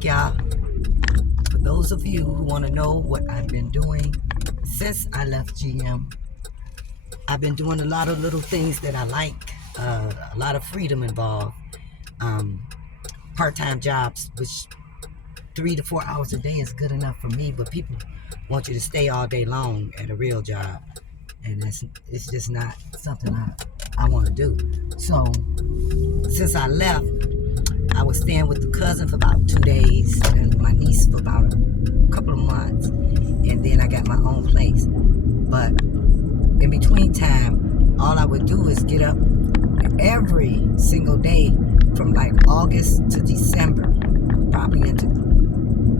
back, y'all. For those of you who want to know what I've been doing since I left GM, I've been doing a lot of little things that I like, a lot of freedom involved, part-time jobs, which 3 to 4 hours a day is good enough for me, but people want you to stay all day long at a real job, and it's just not something I want to do. So since I left, I was staying with the cousin for about 2 days and my niece for about a couple of months, and then I got my own place. But in between time, all I would do is get up every single day from like August to December, probably into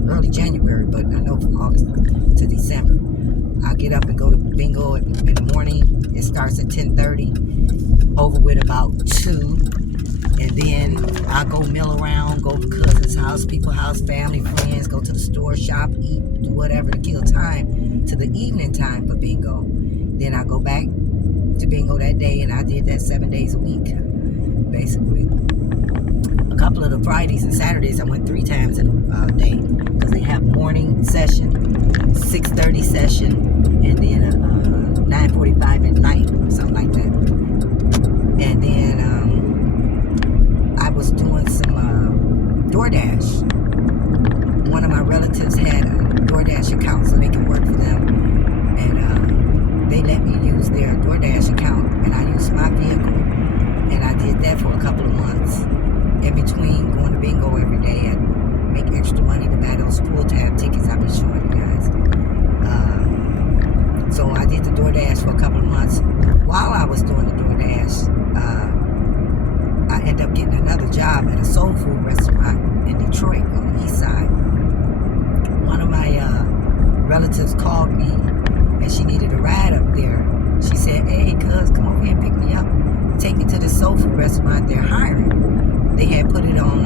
early January, but I know from August to December. I'll get up and go to bingo in the morning. It starts at 10:30, over with about 2. And then I'll go mill around, go to cousin's house, people's house, family, friends, go to the store, shop, eat, do whatever to kill time to the evening time for bingo. Then I go back to bingo that day, and I did that 7 days a week, basically. A couple of the Fridays and Saturdays, I went 3 times in a day, because they have morning session, 6:30 session, and then 9:45 at night, something like that. And then I was doing some DoorDash. One of my relatives had a DoorDash account so they can work for them, and they let me use their DoorDash account, and I used my vehicle, and I did that for a couple of months. In between going to bingo every day, and make extra money to buy those full tab tickets I've been showing you guys. So I did the DoorDash for a couple of months. While I was doing the DoorDash, I ended up getting another job at a soul food restaurant in Detroit on the east side. One of my relatives called me, and she needed a ride up there. She said, "Hey, cuz, come over here and pick me up. Take me to the soul food restaurant. They're hiring." They had put it on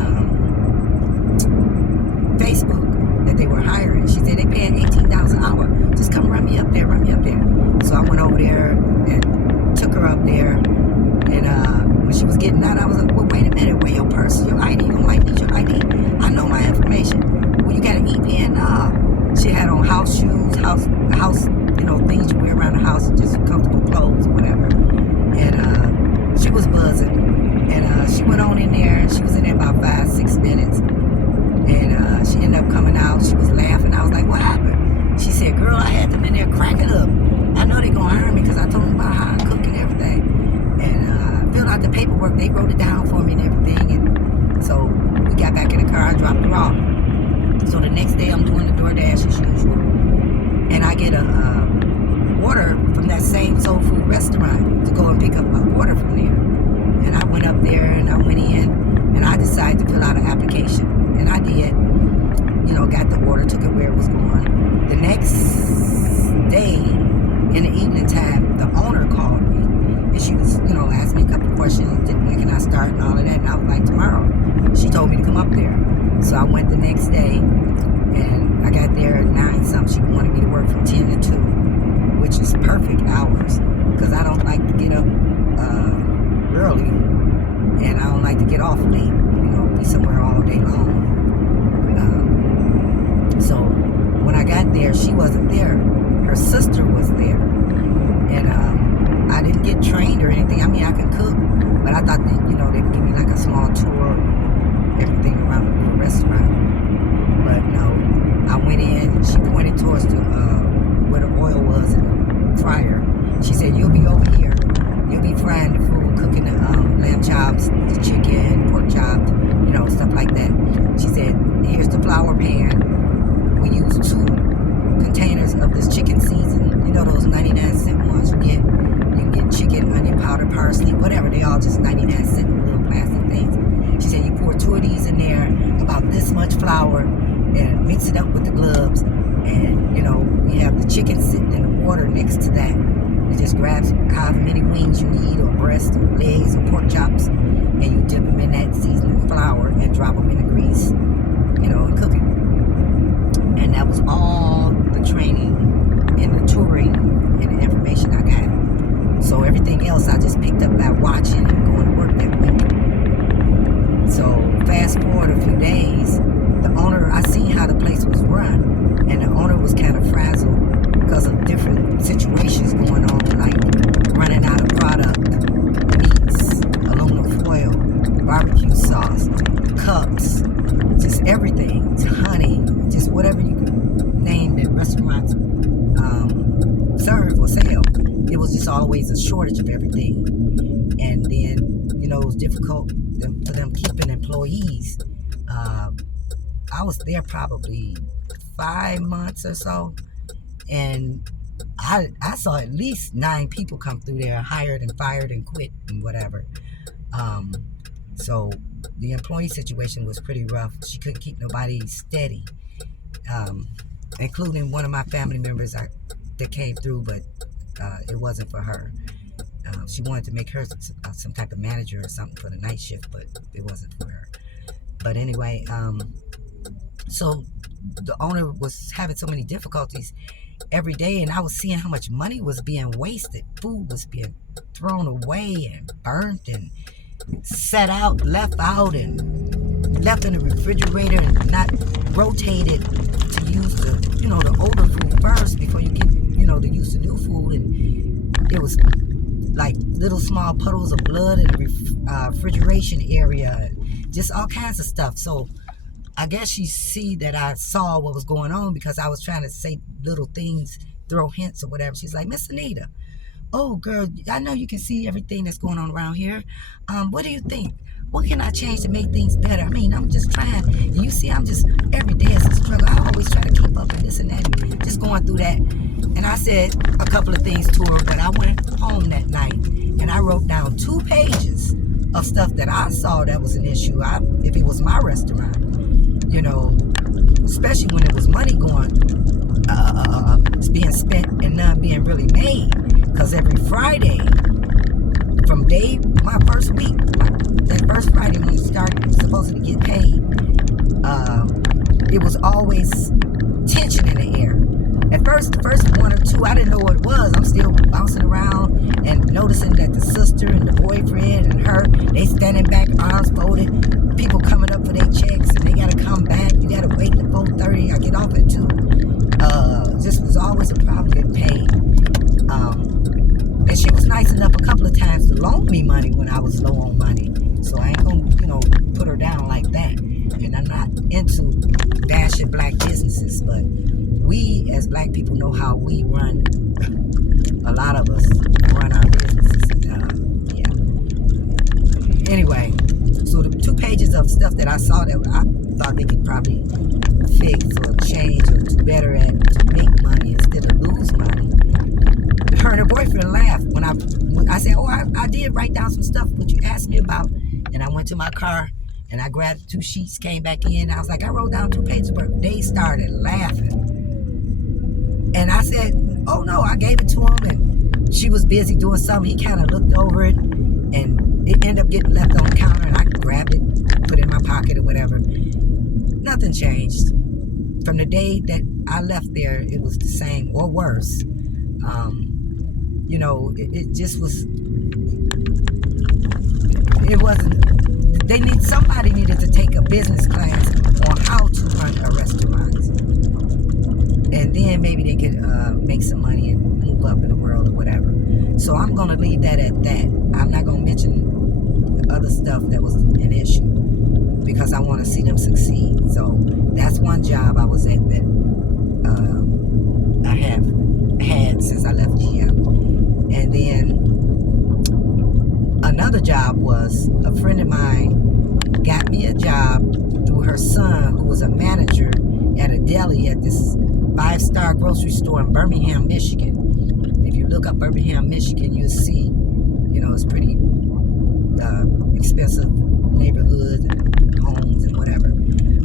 Facebook that they were hiring. She said, "They paying $18 an hour. Just come run me up there, run me up there." So I went over there and took her up there. And when she was getting out, I was like, "Well, wait a minute, where your purse, your ID? You don't like need your ID? I know my information. Well, you got an E-Pen?" She had on house shoes, house, things you wear around the house, just comfortable clothes or whatever. And she was buzzing. And she went on in there, and she was in there about 5-6 minutes. And she ended up coming out. She was laughing. I was like, "What happened?" She said, "Girl, I had them in there cracking up. I know they're going to hire me because I told them about how I cook and everything. And filled out the paperwork. They wrote it down for me and everything." And so we got back in the car. I dropped her off. So the next day, I'm doing the DoorDash as usual. And I get a order from that same soul food restaurant to go and pick up my order from there. And I went up there, and I went in, and I decided to fill out an application. And I did. Got the order, took it where it was going. The next day, in the evening time, the owner called me. And she was, asked me a couple of questions. When can I start and all of that? And I was like, tomorrow. She told me to come up there. So I went the next day, and I got there at 9-something. She wanted me to work from 10 to 2, which is perfect hours, because I don't like to get up early, and I don't like to get off late, be somewhere all day long. So when I got there, she wasn't there. Her sister was there. And I didn't get trained or anything. I mean, I can cook, but I thought that, they would give me like a small tour, everything around the little restaurant. But no, I went in, she pointed towards where the oil was in the fryer. She said, "You'll be over here. You'll be frying the food, cooking the lamb chops, the chicken, pork chops, stuff like that." She said, "Here's the flour pan. We use 2 containers of this chicken season. Those 99-cent ones you get. You can get chicken, onion powder, parsley, whatever. They all just 99-cent little plastic things." She said, "You pour 2 of these in there, about this much flour, and mix it up with the gloves. And, you have the chicken sitting in the water next to that. You just grab however many wings you need, or breast, or legs, or pork chops, and you dip them in that seasoning flour and drop them in the grease, and cook it." And that was all the training and the touring and the information I got. So everything else I just picked up by watching and going to work that week. So fast forward a few days, the owner cups, just everything, honey, just whatever you could name that restaurants serve or sell. It was just always a shortage of everything. And then, it was difficult for them keeping employees. I was there probably 5 months or so, and I saw at least 9 people come through there, hired and fired and quit and whatever. So the employee situation was pretty rough. She couldn't keep nobody steady, including one of my family members that came through, but it wasn't for her. She wanted to make her some type of manager or something for the night shift, but it wasn't for her. But anyway, so the owner was having so many difficulties every day, and I was seeing how much money was being wasted. Food was being thrown away and burnt and set out, left out, and left in the refrigerator and not rotated to use the older food first before you get, to use the new food. And it was like little small puddles of blood in the refrigeration area, just all kinds of stuff. So I guess she see that I saw what was going on because I was trying to say little things, throw hints or whatever. She's like, Miss Anita, oh girl, I know you can see everything that's going on around here. What do you think? What can I change to make things better? I mean, I'm just trying. You see, I'm just, every day is a struggle. I always try to keep up and this and that, and just going through that. And I said a couple of things to her, but I went home that night and I wrote down 2 pages of stuff that I saw that was an issue. If it was my restaurant, especially when it was money going, being spent and none being really made. Because every Friday, from my first week, that first Friday when we started supposed to get paid, it was always tension in the air. At first, the first 1 or 2, I didn't know what it was. I'm still bouncing around and noticing that the sister and the boyfriend and her, they standing back, arms folded, people coming up for their checks, and they gotta come back. You gotta wait till 4:30. I get off at 2. This was always a problem getting paid. And she was nice enough a couple of times to loan me money when I was low on money. So I ain't gonna, put her down like that. And I'm not into bashing black businesses, but we as black people know how we run. A lot of us run our businesses. Anyway, so the 2 pages of stuff that I saw that I thought they could probably fix or change or do better at to make money instead of lose money. Her and her boyfriend laughed when I said, oh, I did write down some stuff what you asked me about. And I went to my car and I grabbed 2 sheets, came back in. I was like, I wrote down 2 pages, but they started laughing. And I said, oh no, I gave it to him, and she was busy doing something. He kind of looked over it, and it ended up getting left on the counter, and I grabbed it, put it in my pocket or whatever. Nothing changed. From the day that I left there, it was the same or worse. It just was, it wasn't, somebody needed to take a business class on how to run a restaurant. And then maybe they could make some money and move up in the world or whatever. So I'm going to leave that at that. I'm not going to mention the other stuff that was an issue because I want to see them succeed. So that's one job I was at that I have had since I left GM. And then another job was a friend of mine got me a job through her son, who was a manager at a deli at this 5-star grocery store in Birmingham, Michigan. If you look up Birmingham, Michigan, you'll see, it's pretty expensive neighborhoods and homes and whatever.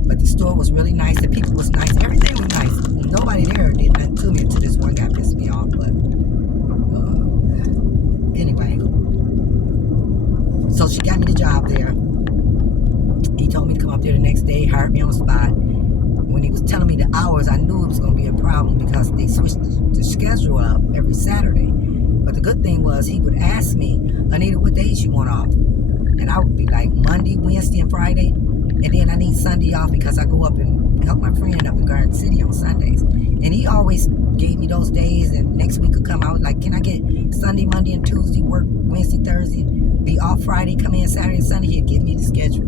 But the store was really nice. The people was nice. Everything was nice. Nobody there did nothing to me until this one guy pissed me off. But anyway, so she got me the job there. He told me to come up there the next day, hired me on the spot. When he was telling me the hours, I knew it was going to be a problem because they switched the schedule up every Saturday. But the good thing was he would ask me, Anita, what days you want off? And I would be like Monday, Wednesday, and Friday. And then I need Sunday off because I go up and help my friend up in Garden City on Sundays. And he always gave me those days, and next week would come out like, can I get Sunday, Monday, and Tuesday, work Wednesday, Thursday, be off Friday, come in Saturday and Sunday? He'd give me the schedule.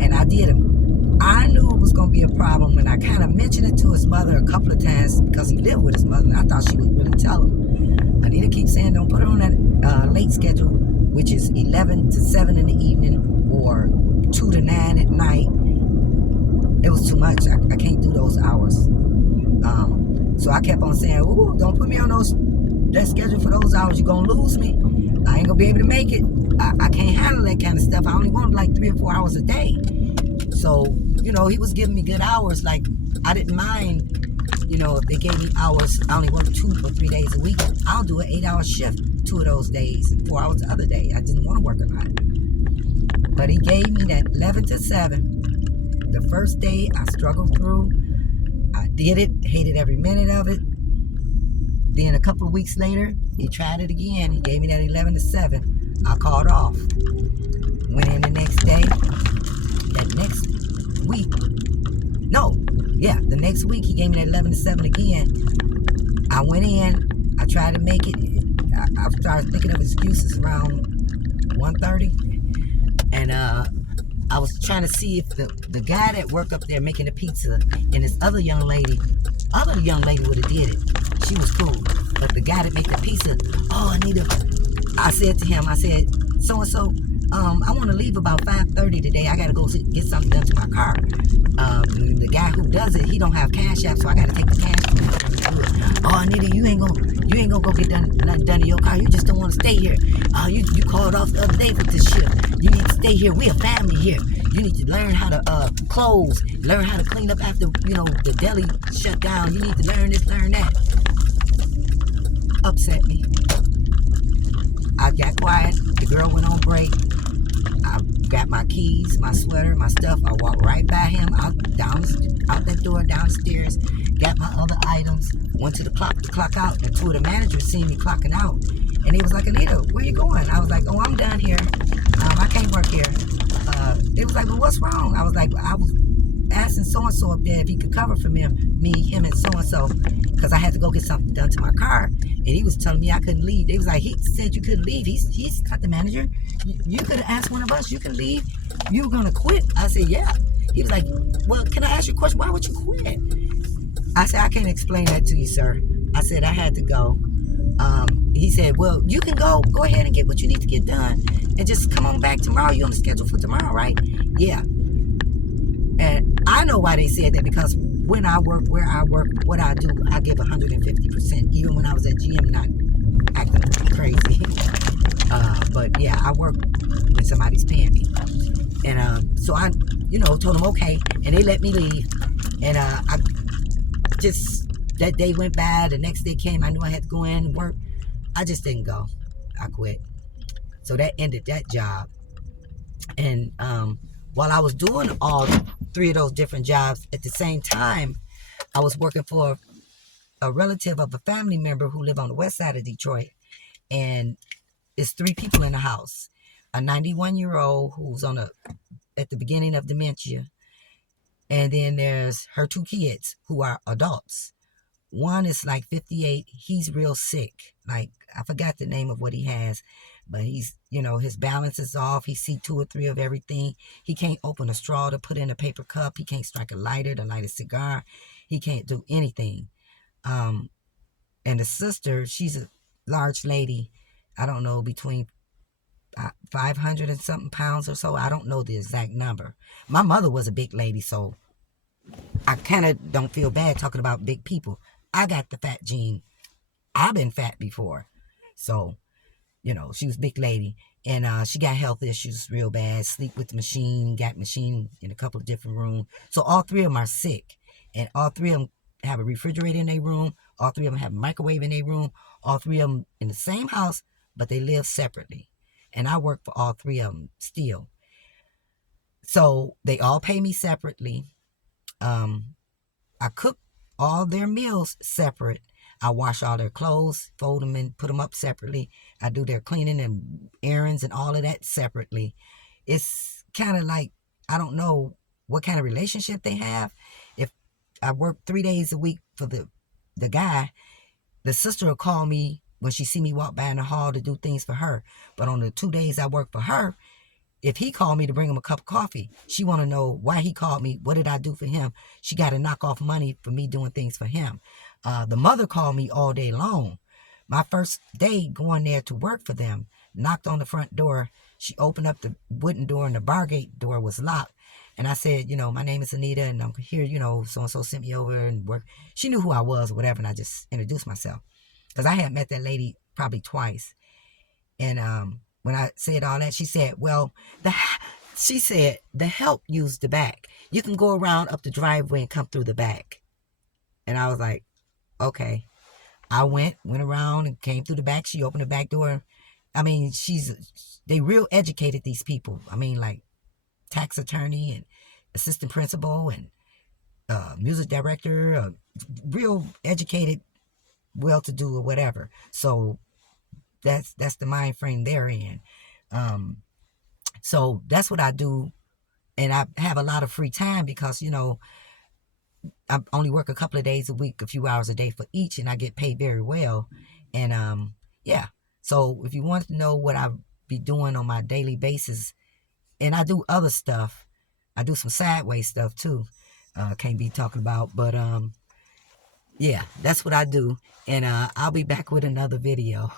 And I did him. I knew it was going to be a problem when I kind of mentioned it to his mother a couple of times because he lived with his mother. And I thought she would really tell him. Anita keeps saying, don't put her on that late schedule, which is 11 to 7 in the evening or 2 to 9 at night. It was too much. I can't do those hours. So I kept on saying, ooh, don't put me on that schedule for those hours. You're going to lose me. I ain't going to be able to make it. I can't handle that kind of stuff. I only want like 3 or 4 hours a day. So, he was giving me good hours. Like, I didn't mind, if they gave me hours. I only work 2 or 3 days a week. I'll do an 8-hour shift 2 of those days and 4 hours the other day. I didn't want to work a lot. But he gave me that 11 to 7. The first day I struggled through. I did it, hated every minute of it. Then a couple of weeks later, he tried it again. He gave me that 11 to 7. I called off. Went in the next day. That next week. The next week he gave me that 11 to 7 again. I went in. I tried to make it. I started thinking of excuses around 1:30. And I was trying to see if the guy that worked up there making the pizza and this other young lady would have did it. She was cool. But the guy that made the pizza, I said to him, so-and-so, I want to leave about 5:30 today. I got to go get something done to my car. The guy who does it, he don't have Cash App, so I got to take the cash from him to do it. Oh, Anita, you ain't gonna go get nothing done to your car. You just don't want to stay here. You called off the other day with this shift. You need to stay here. We a family here. You need to learn how to close, learn how to clean up after the deli shut down. You need to learn this, learn that. Upset me. I got quiet. The girl went on break. I got my keys, my sweater, my stuff. I walked right by him out that door, downstairs. Got my other items. Went to the clock out. And two of the managers seen me clocking out. And he was like, Anita, where you going? I was like, oh, I'm done here. I can't work here. They was like, well, what's wrong? I was like, I was asking so-and-so up there if he could cover for him and so-and-so, because I had to go get something done to my car. And he was telling me I couldn't leave. They was like, he said you couldn't leave. He's not the manager. You could have asked one of us. You can leave. You were going to quit. I said, yeah. He was like, well, can I ask you a question? Why would you quit? I said, I can't explain that to you, sir. I said, I had to go. He said, well, you can go ahead and get what you need to get done and just come on back tomorrow. You're on the schedule for tomorrow, right? Yeah. And I know why they said that, because when I work, where I work, what I do, I give 150%, even when I was at GM, not acting crazy. But yeah, I work when somebody's paying me. And so I, told them okay, and they let me leave. And I just, that day went by, the next day came, I knew I had to go in and work. I just didn't go. I quit. So that ended that job. And while I was doing all 3 of those different jobs, at the same time, I was working for a relative of a family member who lived on the west side of Detroit. And it's 3 people in the house. A 91-year-old who's at the beginning of dementia. And then there's her 2 kids who are adults. One is like 58. He's real sick. Like, I forgot the name of what he has. But he's, his balance is off. He see 2 or 3 of everything. He can't open a straw to put in a paper cup. He can't strike a lighter to light a cigar. He can't do anything. And the sister, she's a large lady. I don't know, between 500 and something pounds or so. I don't know the exact number. My mother was a big lady, so I kind of don't feel bad talking about big people. I got the fat gene. I've been fat before. So, she was a big lady. And she got health issues real bad. Sleep with the machine. Got machine in a couple of different rooms. So all 3 of them are sick. And all 3 of them have a refrigerator in their room. All 3 of them have a microwave in their room. All 3 of them in the same house, but they live separately. And I work for all 3 of them still. So they all pay me separately. I cook all their meals separate. I wash all their clothes, fold them and put them up separately. I do their cleaning and errands and all of that separately. It's kind of like, I don't know what kind of relationship they have. If I work 3 days a week for the guy, the sister will call me when she see me walk by in the hall to do things for her. But on the 2 days I work for her, if he called me to bring him a cup of coffee, she want to know why he called me. What did I do for him? She got to knock off money for me doing things for him. The mother called me all day long. My first day going there to work for them, knocked on the front door. She opened up the wooden door and the bar gate door was locked. And I said, my name is Anita and I'm here, so-and-so sent me over and work. She knew who I was or whatever, and I just introduced myself. Because I had met that lady probably twice. And when I said all that, she said, well, the help used the back. You can go around up the driveway and come through the back. And I was like, okay. I went around and came through the back. She opened the back door. I mean, they real educated, these people. I mean, like tax attorney and assistant principal and music director, real educated, well-to-do or whatever. So that's the mind frame they're in. So that's what I do. And I have a lot of free time because, I only work a couple of days a week, a few hours a day for each, and I get paid very well. And yeah. So if you want to know what I be doing on my daily basis, and I do other stuff. I do some sideways stuff too. Can't be talking about, but yeah, that's what I do. And I'll be back with another video.